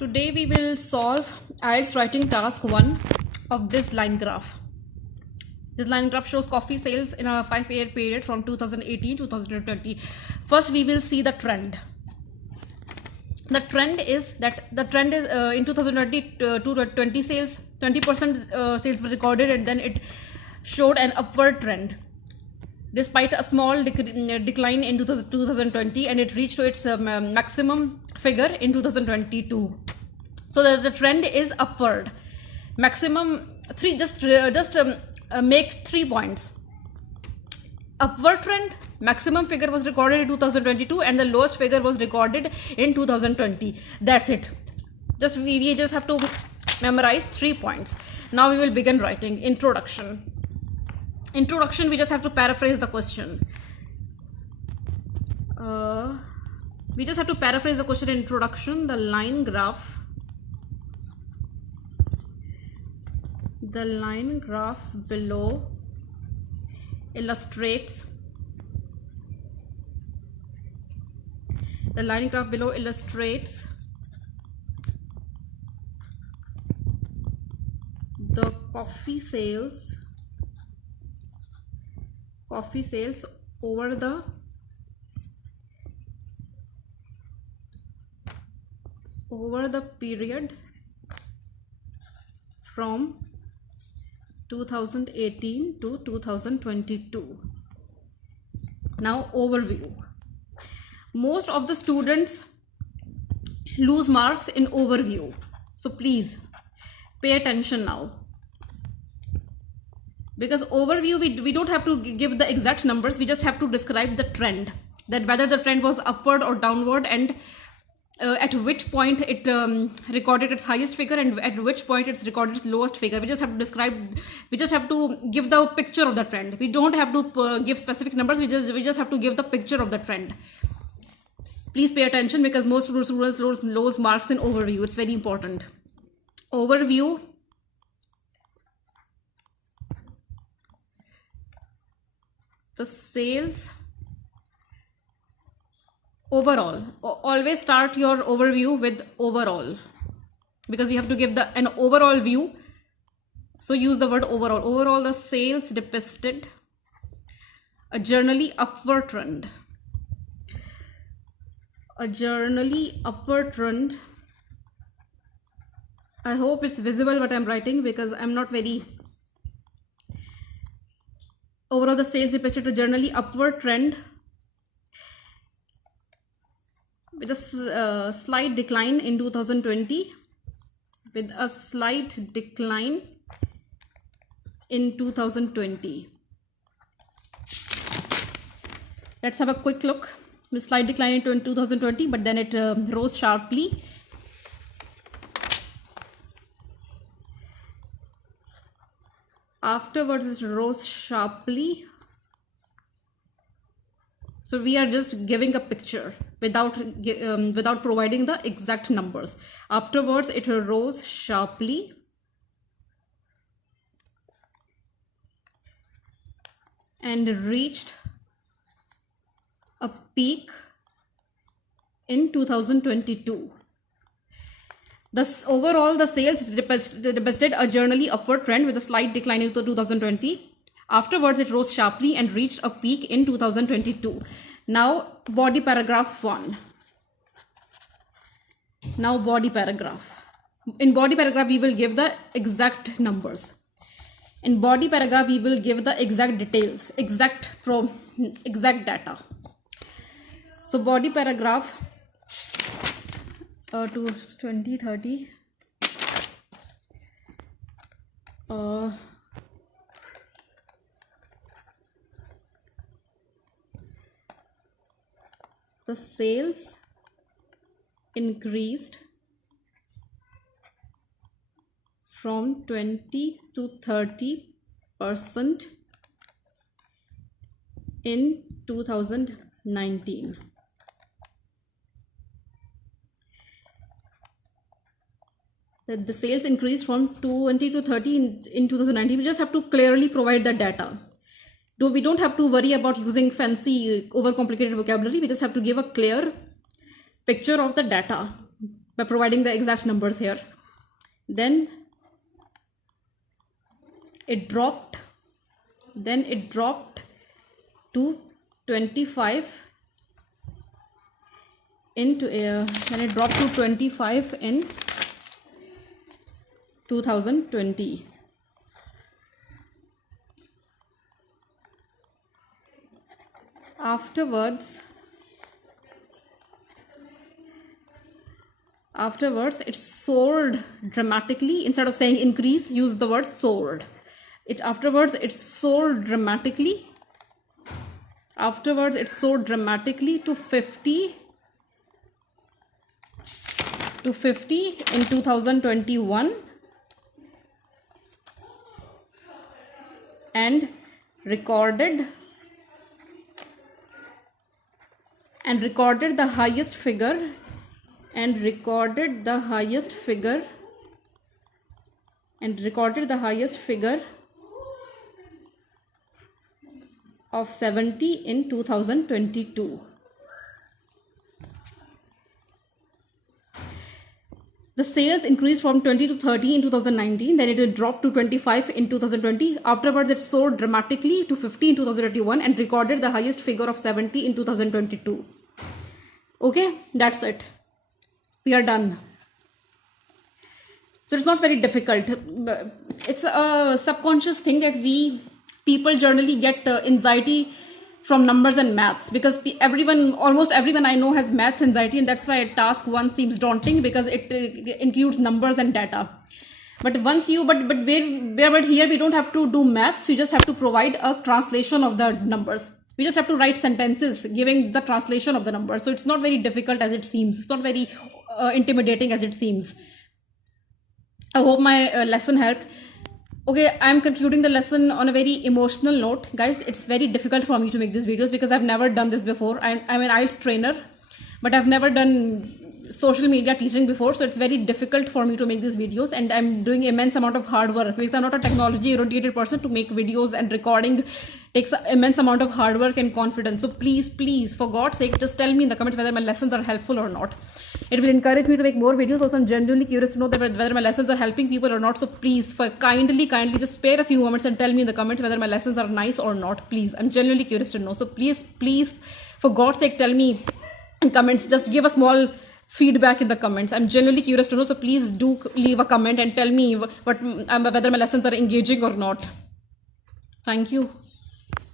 Today we will solve Ielts writing task 1 of this line graph. This line graph shows coffee sales in a 5-year period from 2018 to 2020. First we will see the trend. The trend is in 2020 20 sales, 20% sales were recorded, and then it showed an upward trend despite a small decline in 2020, and it reached to its maximum figure in 2022. So the trend is upward. Maximum three, make 3 points. Upward trend, maximum figure was recorded in 2022 and the lowest figure was recorded in 2020. That's it. We just have to memorize 3 points. Now we will begin writing. Introduction, we just have to paraphrase the question. Introduction, the line graph below illustrates the coffee sales over the period from 2018 to 2022. Now overview. Most of the students lose marks in overview, so please pay attention now, because overview we don't have to give the exact numbers, we just have to describe the trend, that whether the trend was upward or downward, and at which point it recorded its highest figure and at which point it's recorded its lowest figure. We just have to give the picture of the trend. We don't have to give specific numbers, we just have to give the picture of the trend. Please pay attention, because most students lose marks in overview. It's very important. Overview. The sales overall. Always start your overview with overall, because we have to give an overall view. So use the word overall. Overall, the sales depicted a generally upward trend. I hope it's visible what I'm writing, because I'm not very. Overall, the sales depicted a generally upward trend with a slight decline in 2020, Let's have a quick look. With slight decline in 2020, but then it rose sharply. Afterwards, it rose sharply. So we are just giving a picture without providing the exact numbers. Afterwards, it rose sharply and reached a peak in 2022. Thus, overall, the sales depicted a generally upward trend with a slight decline in 2020. Afterwards, it rose sharply and reached a peak in 2022. Now, body paragraph 1. Now, body paragraph. In body paragraph, we will give the exact numbers. In body paragraph, we will give the exact details, exact data. So, body paragraph to 2030. The sales increased from 20 to 30% in 2019. The sales increased from 20 to 30 in 2019. We just have to clearly provide the data. We don't have to worry about using fancy, overcomplicated vocabulary. We just have to give a clear picture of the data by providing the exact numbers here. Then it dropped to 25 in 2020. Afterwards it soared dramatically. Instead of saying increase, use the word soared. Afterwards it soared dramatically to 50 in 2021 and recorded the highest figure of 70 in 2022. The sales increased from 20 to 30 in 2019, then it dropped to 25 in 2020. Afterwards, it soared dramatically to 50 in 2021 and recorded the highest figure of 70 in 2022. Okay, that's it. We are done. So it's not very difficult. It's a subconscious thing that people generally get anxiety from numbers and maths, because almost everyone I know has maths anxiety, and that's why task 1 seems daunting, because it includes numbers and data. But here we don't have to do maths. We just have to provide a translation of the numbers. We just have to write sentences giving the translation of the numbers. So it's not very difficult as it seems. It's not very intimidating as it seems. I hope my lesson helped. Okay, I'm concluding the lesson on a very emotional note. Guys, it's very difficult for me to make these videos because I've never done this before. I'm an Ielts trainer, but I've never done social media teaching before. So it's very difficult for me to make these videos, and I'm doing immense amount of hard work because I'm not a technology oriented person. To make videos and recording takes immense amount of hard work and confidence. So please, for God's sake, just tell me in the comments whether my lessons are helpful or not. It will encourage me to make more videos. Also, I'm genuinely curious to know whether my lessons are helping people or not. So please, kindly just spare a few moments and tell me in the comments whether my lessons are nice or not. Please, I'm genuinely curious to know. So please, for God's sake, tell me in comments. Just give a small feedback in the comments. I'm genuinely curious to know. So please do leave a comment and tell me whether my lessons are engaging or not. Thank you.